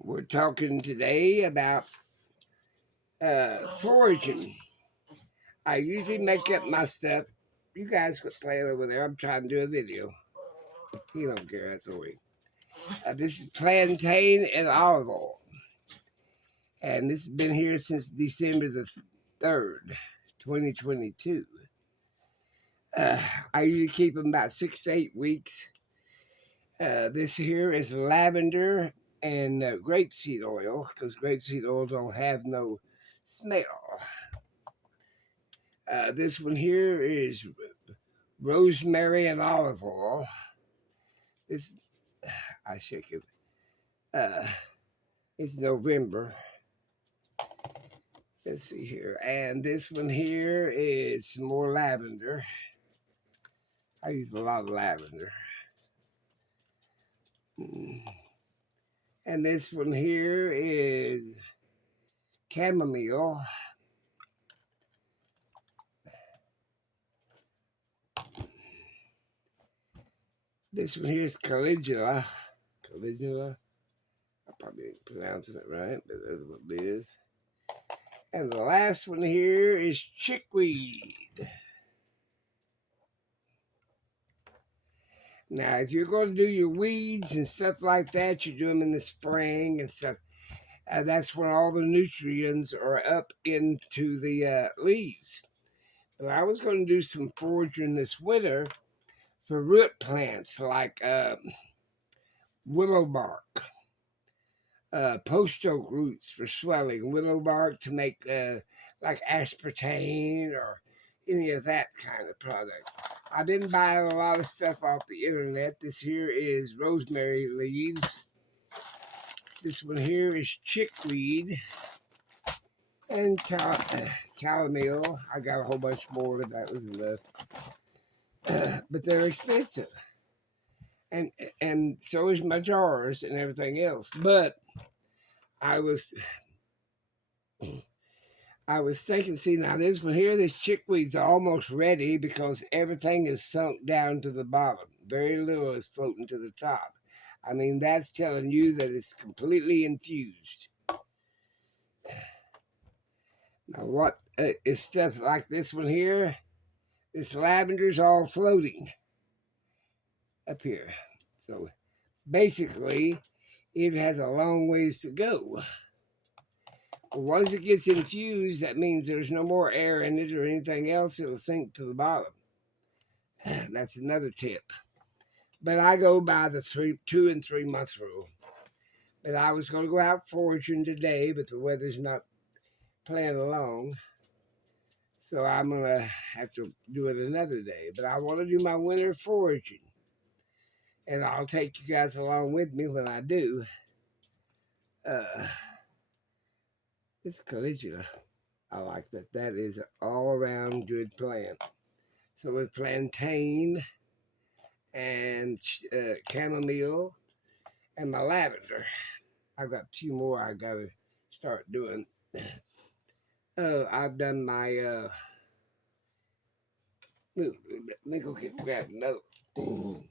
We're talking today about foraging. I usually make up my stuff. You guys quit playing over there. I'm trying to do a video. He don't care. That's all right. This is plantain and olive oil. And this has been here since December the 3rd, 2022. I usually keep them about 6 to 8 weeks. This here is lavender and grapeseed oil, because grapeseed oil don't have no smell. This one here is rosemary and olive oil. This, I shake it. It's November. Let's see here. And this one here is some more lavender. I use a lot of lavender. And this one here is chamomile. This one here is caligula. Caligula. I probably ain't pronouncing it right, but that's what it is. And the last one here is chickweed. Now, if you're going to do your weeds and stuff like that, you do them in the spring and stuff. That's when all the nutrients are up into the leaves. But I was going to do some foraging this winter for root plants like willow bark, post oak roots for swelling, willow bark to make like aspartame or any of that kind of product. I've been buying a lot of stuff off the internet. This here is rosemary leaves. This one here is chickweed and chamomile. I got a whole bunch more, but that was left. But they're expensive. And so is my jars and everything else. But I was thinking, see, now this one here, this chickweed's almost ready because everything is sunk down to the bottom. Very little is floating to the top. I mean, that's telling you that it's completely infused. Now, what is stuff like this one here? This lavender's all floating up here. So, basically, it has a long ways to go. Once it gets infused, that means there's no more air in it or anything else. It'll sink to the bottom. That's another tip. But I go by the 2 and 3 month rule. But I was going to go out foraging today, but the weather's not playing along. So I'm going to have to do it another day. But I want to do my winter foraging. And I'll take you guys along with me when I do. It's caligula. I like that. That is an all-around good plant. So with plantain and chamomile and my lavender. I've got a few more I got to start doing. I've done my... let me go grab another. Oh...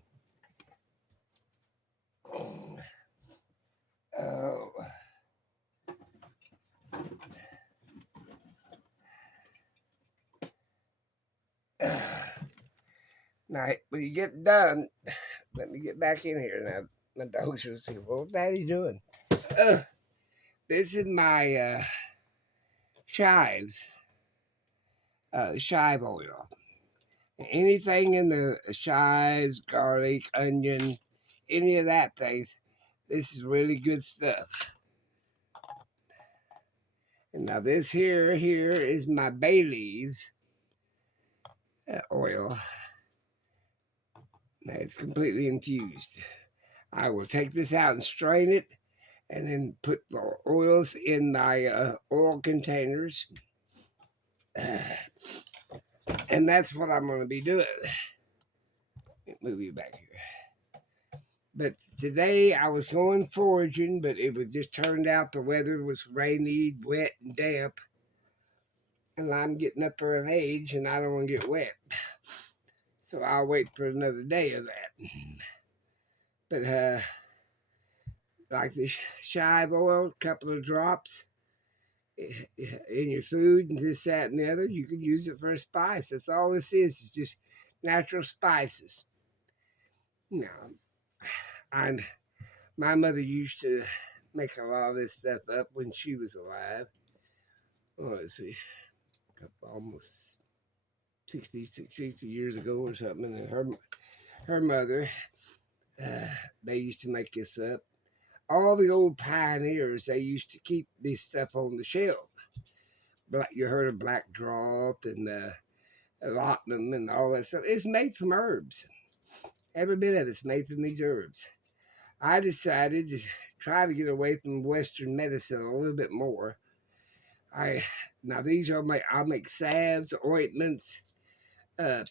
Now, when you get done, let me get back in here now. My dogs will say, "What Daddy doing?" This is my chives, chive oil. Anything in the chives, garlic, onion, any of that things, this is really good stuff. And now this here is my bay leaves oil. Now it's completely infused. I will take this out and strain it and then put the oils in my oil containers. And that's what I'm going to be doing. Let me move you back here. But today I was going foraging, but it was just turned out the weather was rainy, wet, and damp. And I'm getting up for an age and I don't want to get wet. So I'll wait for another day of that. But like the chive oil, a couple of drops in your food, and this, that, and the other. You could use it for a spice. That's all this is. It's just natural spices. Now, and my mother used to make a lot of this stuff up when she was alive. Oh, let's see, almost 60 years ago or something. And her mother, uh, they used to make this up. All the old pioneers, they used to keep this stuff on the shelf. Like you heard of black drought and laudanum and all that stuff. It's made from herbs. Every bit of it's made from these herbs. I decided to try to get away from Western medicine a little bit more. I Now these are I'll make salves, ointments, a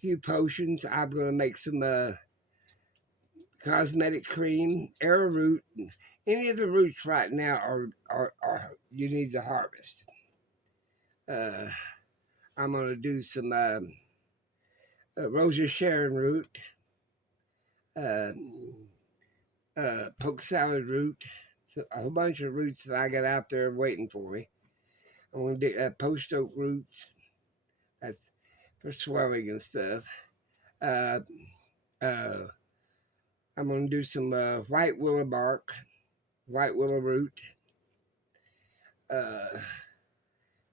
few potions. I'm gonna make some cosmetic cream, arrowroot. Any of the roots right now are you need to harvest. Uh, I'm gonna do some Rosa Sharon root, uh, poke salad root, so a whole bunch of roots that I got out there waiting for me. I'm gonna do post oak roots. That's for swelling and stuff. Uh, uh, I'm gonna do some white willow bark, white willow root, uh,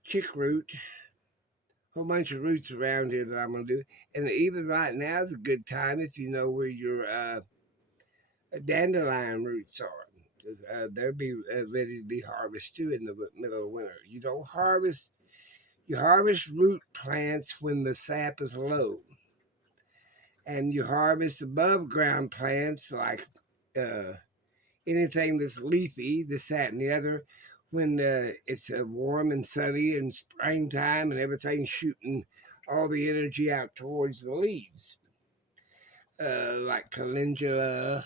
chick root, a whole bunch of roots around here that I'm gonna do. And even right now is a good time if you know where your dandelion roots are. They'll be ready to be harvested too in the middle of winter. You harvest root plants when the sap is low, and you harvest above ground plants like uh, anything that's leafy, this, that, and the other, when it's warm and sunny and springtime and everything's shooting all the energy out towards the leaves, like calendula,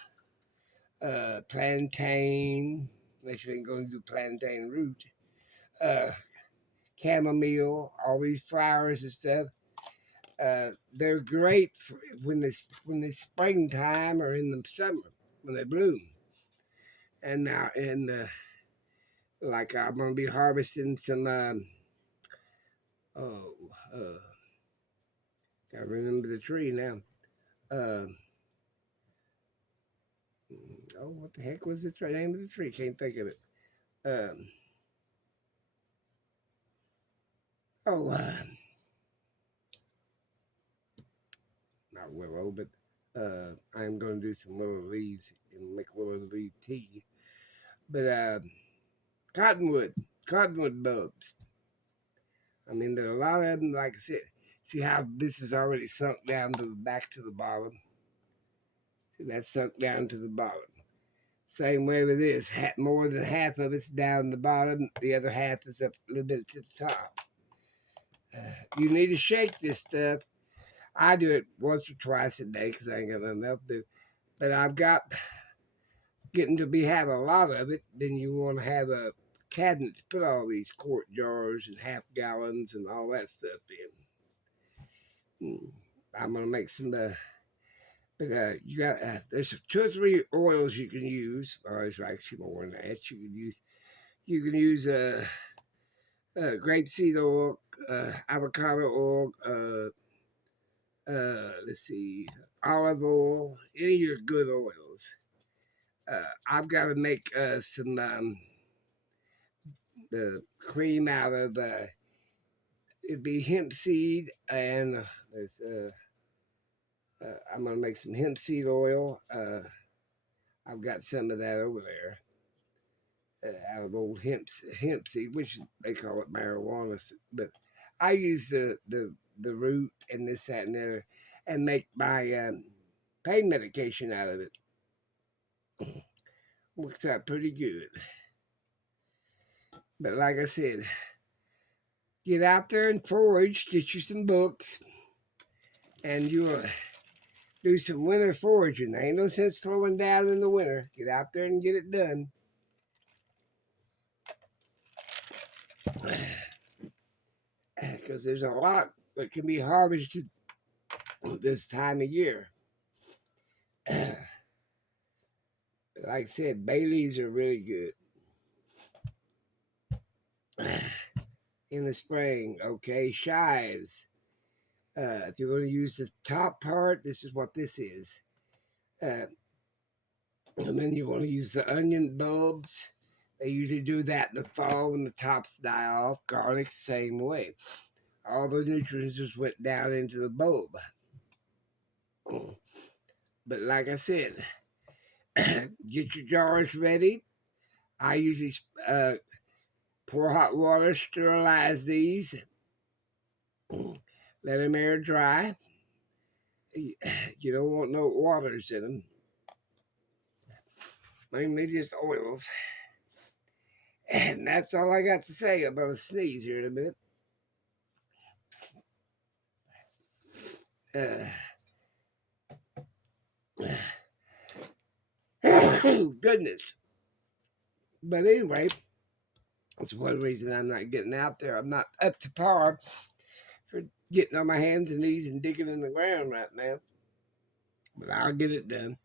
plantain, unless you ain't going to do plantain root, uh, chamomile, all these flowers and stuff. They're great for when it's springtime or in the summer when they bloom. And now, like I'm gonna be harvesting some. Oh, uh, I remember the tree now. Uh, oh, what the heck was the name of the tree? Can't think of it. Um, oh, not willow, but I'm going to do some willow leaves and make willow leaf tea. But cottonwood, cottonwood bulbs. I mean, there are a lot of them. Like I said, see how this is already sunk down to the back to the bottom. See, that's sunk down to the bottom. Same way with this. More than half of it's down the bottom. The other half is up a little bit to the top. You need to shake this stuff. I do it once or twice a day because I ain't got nothing else to do. But I've got getting to be have a lot of it. Then you want to have a cabinet to put all these quart jars and half gallons and all that stuff in. I'm gonna make some. But you got there's 2 or 3 oils you can use. Or there's actually more than that. You can use grapeseed oil, avocado oil. Let's see, olive oil. Any of your good oils. I've got to make some the cream out of it'd be hemp seed and there's I'm gonna make some hemp seed oil. I've got some of that over there out of old hemp seed, which they call it marijuana, but I use the root and this, that, and there, and make my pain medication out of it. Works out pretty good. But like I said, get out there and forage, get you some books, and you'll do some winter foraging. There ain't no sense slowing down in the winter. Get out there and get it done. Because there's a lot that can be harvested this time of year. Like I said, Baileys are really good in the spring. Okay, shives. If you want to use the top part, this is what this is. And then you want to use the onion bulbs. They usually do that in the fall when the tops die off. Garlic, same way. All the nutrients just went down into the bulb. But like I said, get your jars ready. I usually pour hot water, sterilize these, let them air dry. You don't want no waters in them. Mainly just oils. And that's all I got to say about a sneeze here in a minute. Goodness. But anyway, that's one reason I'm not getting out there. I'm not up to par for getting on my hands and knees and digging in the ground right now. But I'll get it done.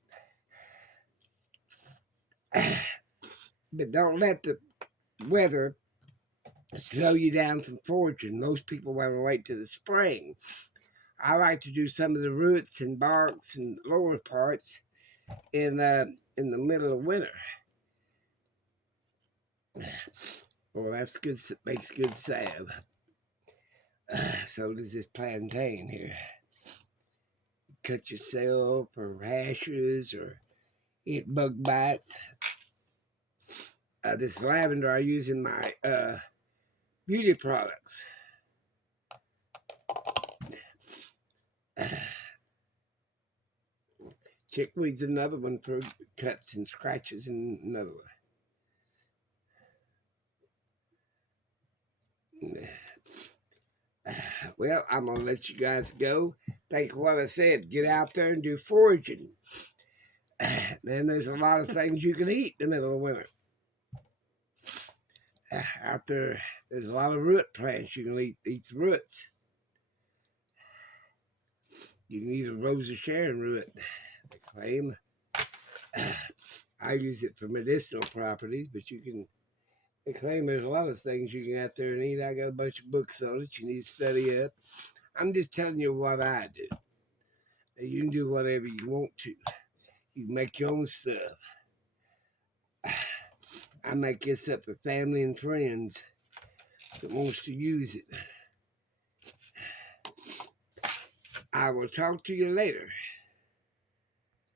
But don't let the weather slow you down from foraging. Most people want to wait till the spring. I like to do some of the roots and barks and lower parts in the middle of winter. Well, that's good. Makes good salve. So does this plantain here. Cut yourself or rashes or eat bug bites. This lavender I use in my beauty products. Chickweed's another one for cuts and scratches, and another one. Well, I'm going to let you guys go. Think of what I said. Get out there and do foraging. Then there's a lot of things you can eat in the middle of winter. Out there, there's a lot of root plants. You can eat the roots. You can eat a Rose of Sharon root, they claim. I use it for medicinal properties, but they claim there's a lot of things you can get out there and eat. I got a bunch of books on it. You need to study up. I'm just telling you what I do. You can do whatever you want to. You can make your own stuff. I make this up for family and friends that wants to use it. I will talk to you later.